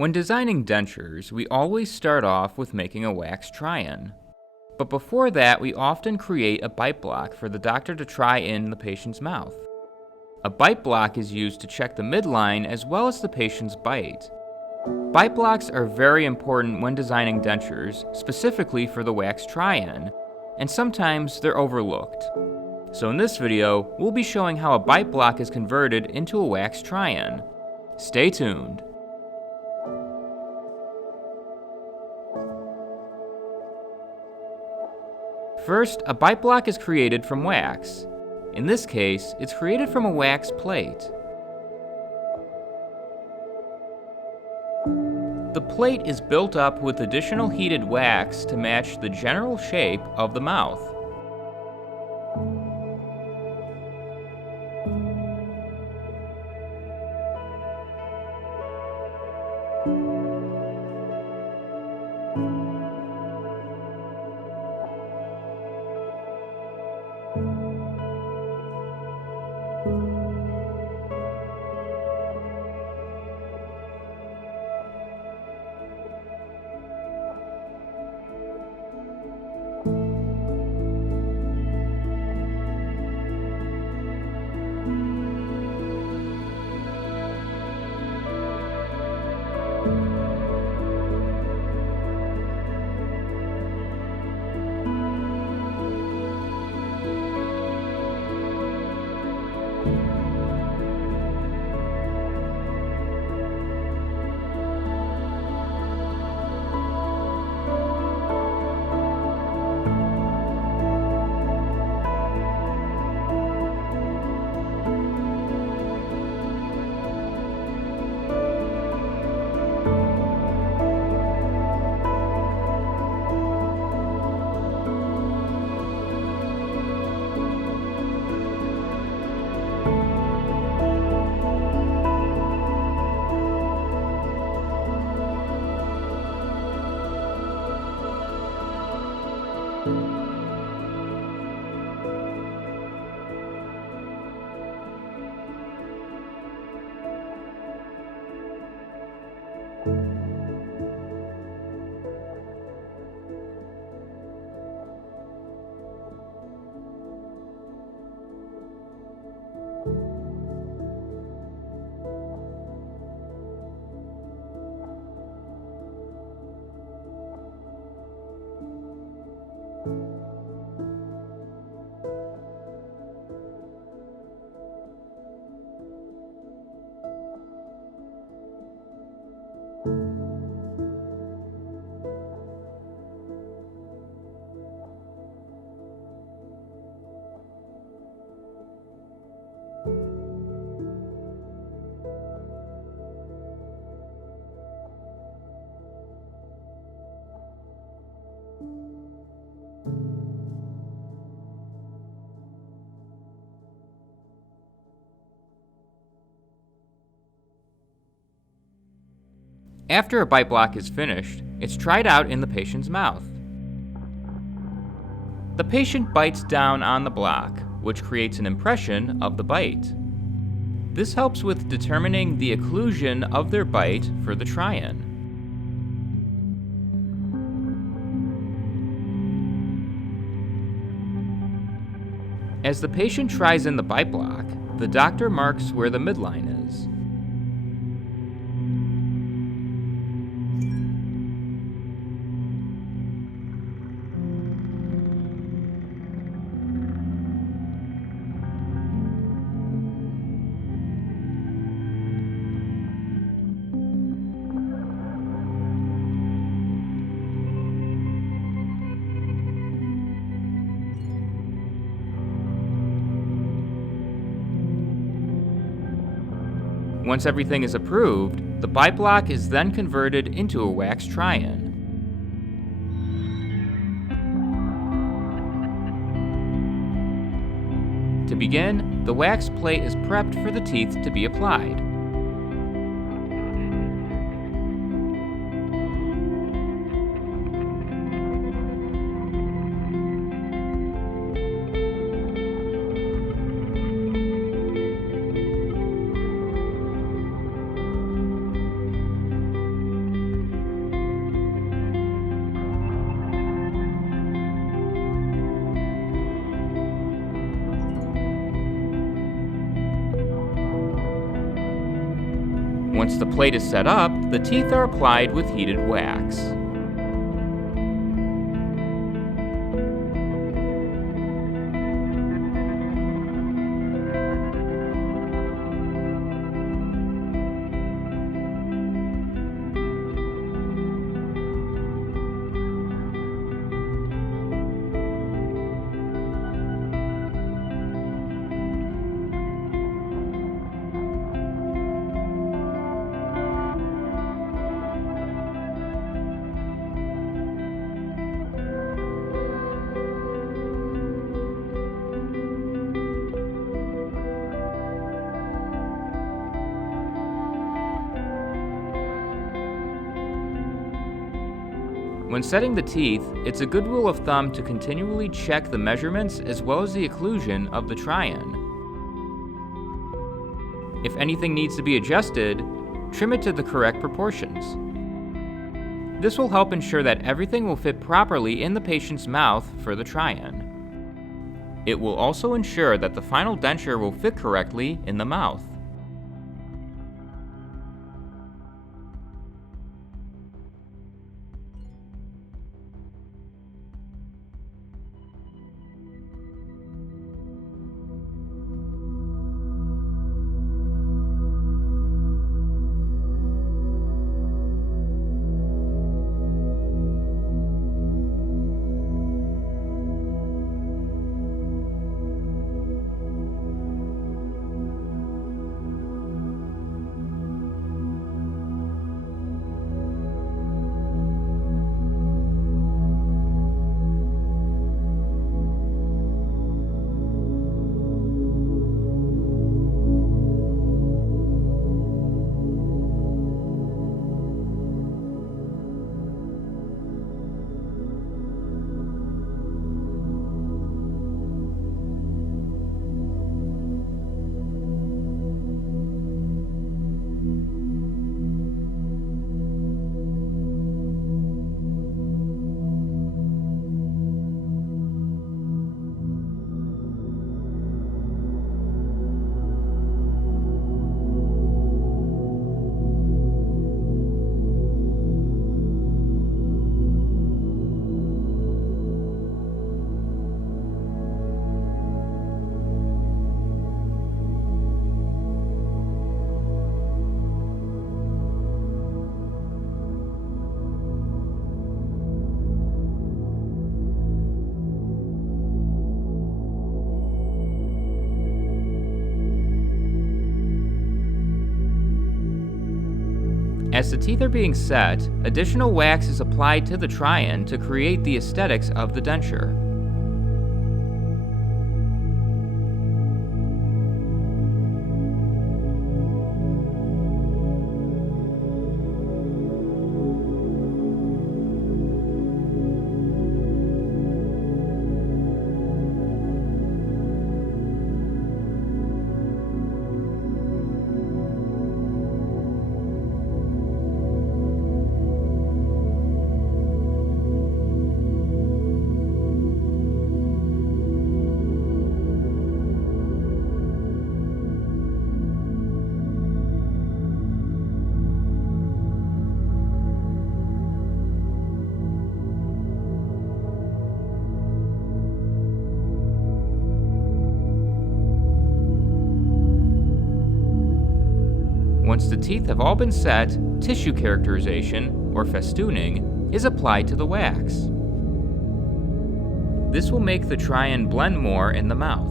When designing dentures, we always start off with making a wax try-in. But before that, we often create a bite block for the doctor to try in the patient's mouth. A bite block is used to check the midline as well as the patient's bite. Bite blocks are very important when designing dentures, specifically for the wax try-in, and sometimes they're overlooked. So in this video, we'll be showing how a bite block is converted into a wax try-in. Stay tuned. First, a bite block is created from wax. In this case, it's created from a wax plate. The plate is built up with additional heated wax to match the general shape of the mouth. After a bite block is finished, it's tried out in the patient's mouth. The patient bites down on the block, which creates an impression of the bite. This helps with determining the occlusion of their bite for the try-in. As the patient tries in the bite block, the doctor marks where the midline is. Once everything is approved, the bite block is then converted into a wax try-in. To begin, the wax plate is prepped for the teeth to be applied. Once the plate is set up, the teeth are applied with heated wax. When setting the teeth, it's a good rule of thumb to continually check the measurements as well as the occlusion of the try-in. If anything needs to be adjusted, trim it to the correct proportions. This will help ensure that everything will fit properly in the patient's mouth for the try-in. It will also ensure that the final denture will fit correctly in the mouth. As the teeth are being set, additional wax is applied to the try-in to create the aesthetics of the denture. Once the teeth have all been set, tissue characterization, or festooning, is applied to the wax. This will make the try-in blend more in the mouth.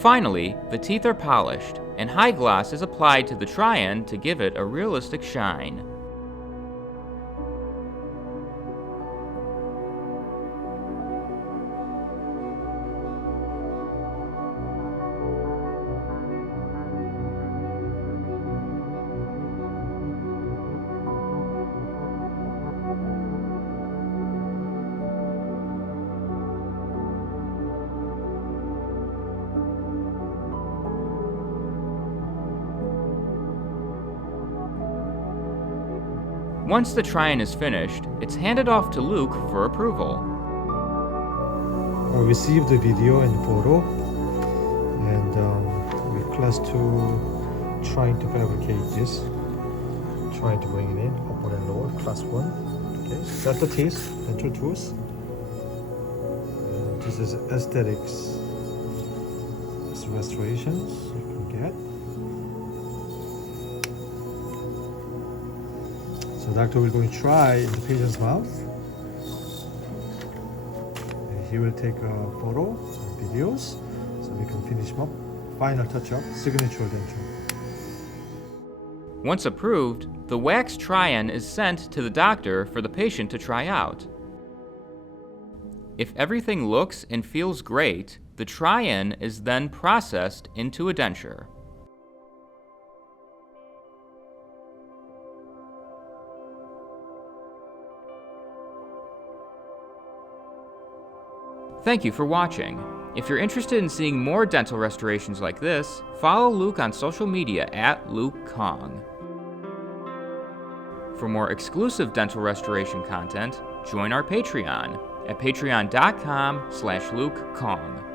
Finally, the teeth are polished, and high gloss is applied to the try-in to give it a realistic shine. Once the try-in is finished, it's handed off to Luke for approval. I received the video and photo, and we're class 2 trying to fabricate this, trying to bring it in, upper and lower, class 1. Okay, set the teeth, dental tools. This is aesthetics. It's restorations you can get. So doctor will going to try in the patient's mouth. And he will take a photo and videos so we can finish up. Final touch-up, signature denture. Once approved, the wax try-in is sent to the doctor for the patient to try out. If everything looks and feels great, the try-in is then processed into a denture. Thank you for watching. If you're interested in seeing more dental restorations like this, follow Luke on social media at Luke Kahng. For more exclusive dental restoration content, join our Patreon at patreon.com/LukeKahng.